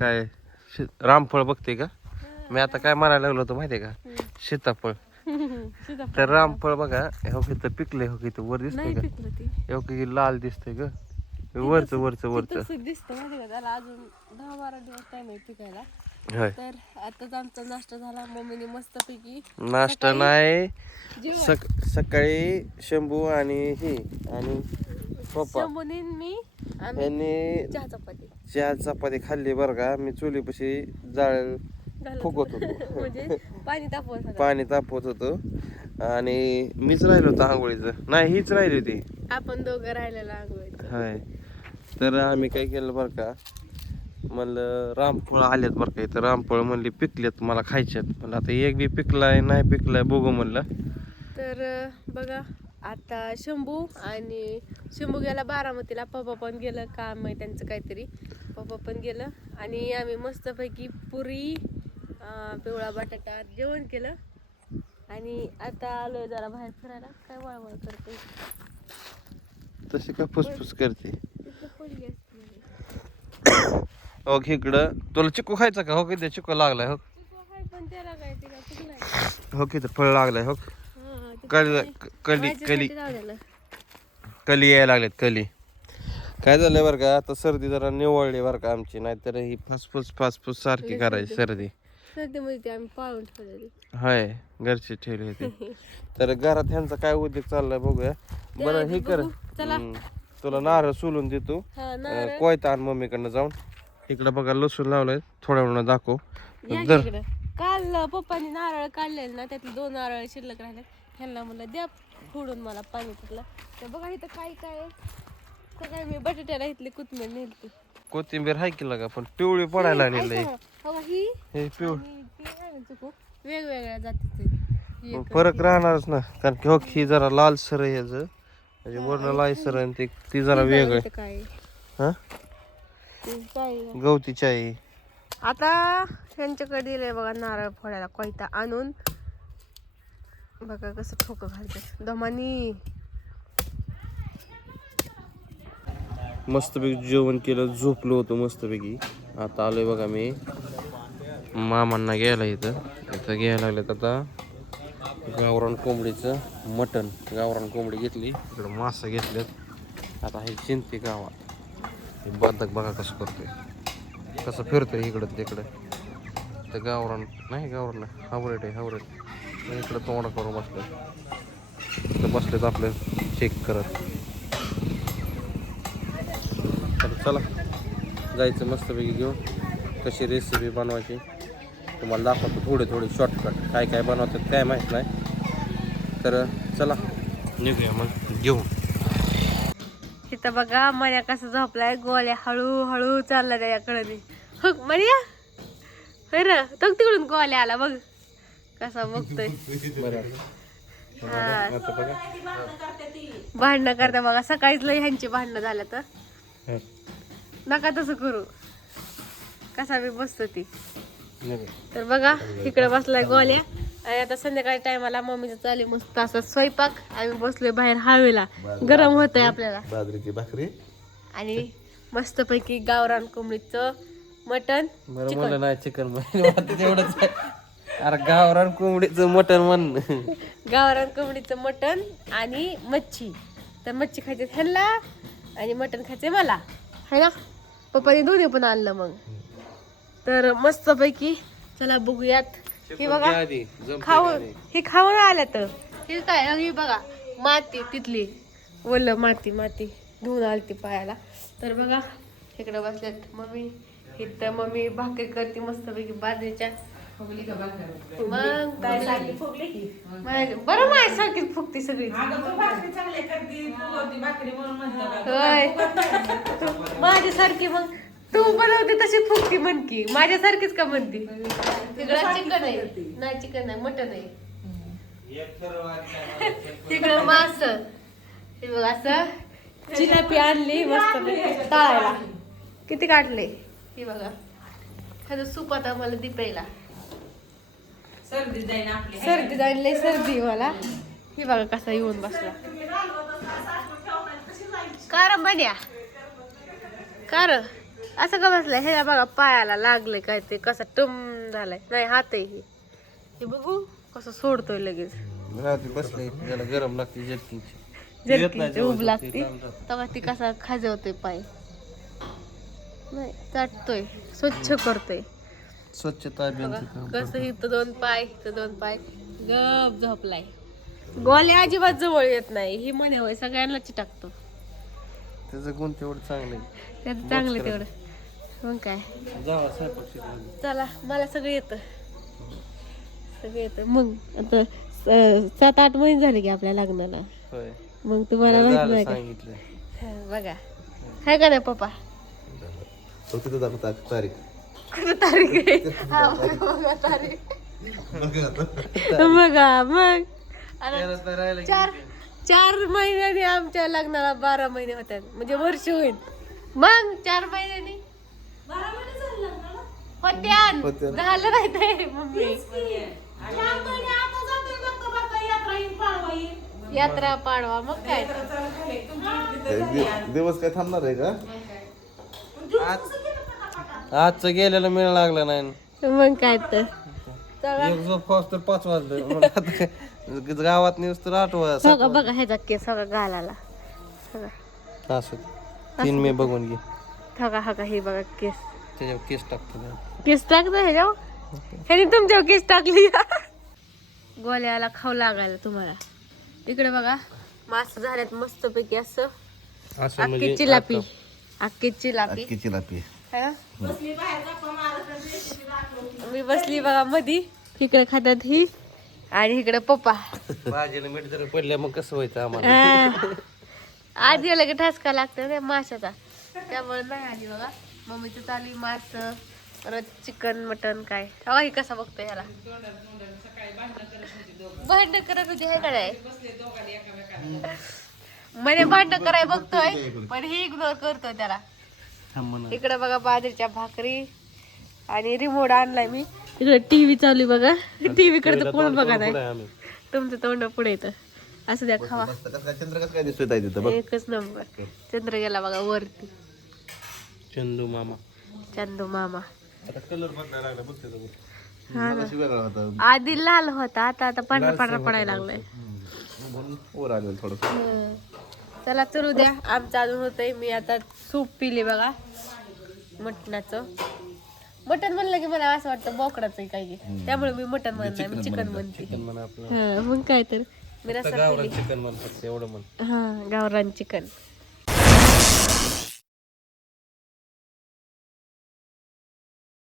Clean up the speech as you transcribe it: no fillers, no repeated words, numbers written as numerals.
काय रामफळ बघते का? मी आता काय म्हणायला लागलो होतो माहितीये का? सीताफळ. तर रामफळ बघा हो की तर पिकले हो की वर दिसतंय का? हो की लाल दिसतंय ग वरच दिसतं माहिती का त्याला अजून 10-12 दिवस टाइम आहे पिकायला. होय तर आताच आमचा नाश्ता झाला. मम्मीने मस्तपैकी नाश्ता नाही सकाळी शंभू आणि ही आणि पप्पा शंभूने मी यांनी चहा चपाती खाल्ली बरं का. मी चुलीपाशी जाळ फुकत होतो म्हणजे पाणी तापवत होतो आणि मीच राहिलो होतो आंघोळीचं. नाही हीच राहिली होती. आपण दोघं राहिलेला आंघोळीचं. हाय तर आम्ही काय केलं बरं का म्हणलं रामफळ आलेत बरं का इथं. रामफळ म्हणली पिकलेत मला खायच्यात. म्हणलं आता एक बी पिकलाय नाही पिकलाय बघू म्हणलं. तर बघा आता शंभू गेला बारामतीला. पप्पा पण गेलं काम आहे त्यांचं काहीतरी. पप्पा पण गेलं आणि आम्ही मस्तपैकी पुरी पिवळा बटाटा जेवण केलं आणि आता आलोय जरा बाहेर फिरायला. काय वळवळ करते तशी का फुसफुस करते. हो इकडं तुला चिकू खायचा का? हो की चिकू लागलाय हो. पण त्याला काय ते हो की फळ लागलाय हो. कली यायला लागलेत कली. काय झालंय बरं का आता सर्दी जरा निवळली बरं का आमची. नाहीतर ही फासफूस सारखी करायची सर्दी. सर्दीमध्ये आम्ही पाळून ठेवलेली. हाय घरची ठेवली होती. तर घरात ह्यांचा काय उद्योग चाललाय बघूया. बरं हे कर तुला नारळ सोलून देतो. कोयता आण मम्मीकडनं जाऊन. इकडं बघा लसूण लावलाय थोड्या वेळानं दाखव. काल पप्पानी नारळ काढलेले ना त्यातले 2 नारळ शिल्लक राहिले. ह्यांना म्हणलं द्या फोडून मला पाणी तिथलं. तर बघा इथं काय काय मी बटाट्याला इथली कोथिंबीर नेलती. कोथिंबीर हाय की लागा पण पिवळी पडायला लागलेली. ही वेगवेगळ्या जातीचे फरक राहणारच ना कारण की हो ही जरा लाल सर आहे ह्याचं म्हणजे वर्ण लाल सर आणि ती जरा वेगळं काय हा गवती चाई. आता ह्यांच्याकडे दिलंय बघा नारळ फोडायला कोयता आणून. बघा कसं ठोकं घालतात दमानी. मस्तपैकी जेवण केलं झोपलो होतो मस्तपैकी. आता आलोय बघा मी मामांना घ्यायला इथं घ्यायला लागलेत आता गावरान कोंबडीचं मटण. गावरान कोंबडी घेतली इकडं मासा घेतलेत. आता हे चिंती गावात हे बदक बघा कसं करतोय कसं फिरतोय इकडं तिकडं. तर गावरान नाही हावरेट आहे हावरेट. इकडं तोंड करून बसलं बसलेत आपलं चेक करत. तर चला जायचं मस्तपैकी घेऊन. कशी रेसिपी बनवायची तुम्हाला दाखवतो थोडे शॉर्टकट. काय काय बनवतात काय माहीत नाही. तर चला निघूया मग घेऊन. इथं बघा मन्या कसं झोपलाय. गोळ्या हळूहळू चालला त्याच्याकडे. हो मन्या होय ना तो तिकडून गोळ्या आला बघ कसा बघतोय. भांडणं करता बघा सकाळीच लय ह्यांची भांडणं झालं. तर नका तसं करू. कसा बी बसतो ती. तर बघा इकडे बसलाय गोल्या आणि आता संध्याकाळी टायमाला मम्मीचं चालू मस्त असा स्वयंपाक. आम्ही बसलोय बाहेर हवेला. गरम होतंय आपल्याला. बाजरीची भाकरी आणि मस्तपैकी गावरान कोंबडीचं मटण. बरं म्हणलं नाही चिकन तेवढंच. अरे गावरान कोंबडीचं मटण म्हण. गावरान कोंबडीचं मटण आणि मच्छी. तर मच्छी खायची ह्यांना आणि मटण खायचंय मला है ना. पप्पाने दोन्ही पण आणलं मग. तर मस्तपैकी चला बघूयात. हे बघा खाऊन आलं. तर हे काय हे बघा माती तिथली ओलं माती धुवून आलती पायाला. तर बघा इकडं बसल्यात मम्मी. इथं मम्मी भाकरी करते मस्तपैकी बाजरीच्या. मग बरं माझ्यासारखीच फुगती सगळी. माझ्यासारखी मग तू बनवते तशी फुगती म्हणकी. माझ्यासारखीच का म्हणती. तिकडं चिकन आहे नाही चिकन नाही मटन आहे. तिकडं मास. हे बघ असं जिलेबी आणली मस्त तळायला. किती काढले हे बघा. त्याचं सूप आता मला दे प्यायला. सर्दी जाईन लय सर्दी मला. ही बघा कसा येऊन बसला. कार बन्या कार असं का बसलाय? हे बघा पायाला लागले काय ते कसं टम झालाय. नाही हात आहे हे बघू कसं सोडतोय लगेच. बसले त्याला गरम लागते जर्किंगची. जर्किंगची उब लागते तेव्हा ती कसा खाजवतोय पाय. नाही चाटतोय स्वच्छ करतोय. स्वच्छता अभियान कसं इथं 2 पाय इथं 2 पाय गप झोपलाय. गोल्या अजिबात जवळ येत नाही. ही म्हणे होय सगळ्यांना चिटाकतो. त्याचं गुण तेवढं चांगलं आहे. त्याचं चांगलं तेवढं मग काय. जावा स्वयंपाक शिकवा. चला मला सगळं येतं मग आता 7-8 महिने झाले की आपल्या लग्नाला. होय मग तुम्हाला माहित नाही का? सांगितलं बघा हाय का नाही पप्पा? तारीख कुठं तारीख आहे? हा, बघा तारीख. बघा मग आता 4 महिन्यांनी आमच्या लग्नाला 12 महिने होतात म्हणजे वर्ष होईल. मग 4 महिन्यांनी होत्या झालं नाही ते मम्मी. यात्रा पाडवा मग काय दिवस काय थांबणार आहे का? आजचं गेलेलं मिळ लागलं नाही. मग काय तर चला. एक झोप खास तर 5 वाजलं. मग आता काय गावात न्यूज तर 8 वाजता. सगळं बघा ह्याचा केस सगळं गालाला सगळं असं 3 मे बघून घे. ठगा हा का हे बघा केस त्याच्यावर केस टाकतो. केस टाकतो ह्याच्यावर. ह्याने तुमच्यावर केस टाकली. गोल्याला खाऊ लागायला तुम्हाला. इकडे बघा मास झाल्यात मस्त पैकी असं अख्खी चिलापी. अख्खी चिलापी है ना? मी बसली बघा मधी. इकडे खात्यात ही आणि इकडे पप्पा. भाजीला मीठ जर पडल्या मग कसं व्हायचं आम्हाला? आधी आलं की ठसका लागतं त्या माशाचा त्यामुळे नाही आली बघा. मम्मीचं चालू मास परत चिकन मटन काय बघा. ही कसा बघतोय ह्याला भांडण करत होती हे काय म्हणे भांडण कराय बघतोय पण ही इग्नोर करतोय त्याला. इकडे बघा बाजरीच्या भाकरी आणि रिमोट आणलाय मी. इकडे टीव्ही चालू बघा. टीव्ही कडे तर कोण बघा नाही. तुमचं तोंड पुढे येतं असं द्या खावा. एकच नंबर. चंद्र गेला बघा वरती. चंदू मामा हा ना. आधी लाल होता आता पांढरा पांढरा पडायला लागलाय. चला चलू द्या आमचं अजून होतंय. मी आता सूप पिले बघा मटणाचं. मटण म्हणलं की मला असं वाटतं बोकडाच आहे काही त्यामुळे मी मटण म्हणत नाही मी चिकन म्हणते. मग काय तर मी रस्सा पिली. चिकन म्हणतात एवढं म्हण. हा गावरान चिकन.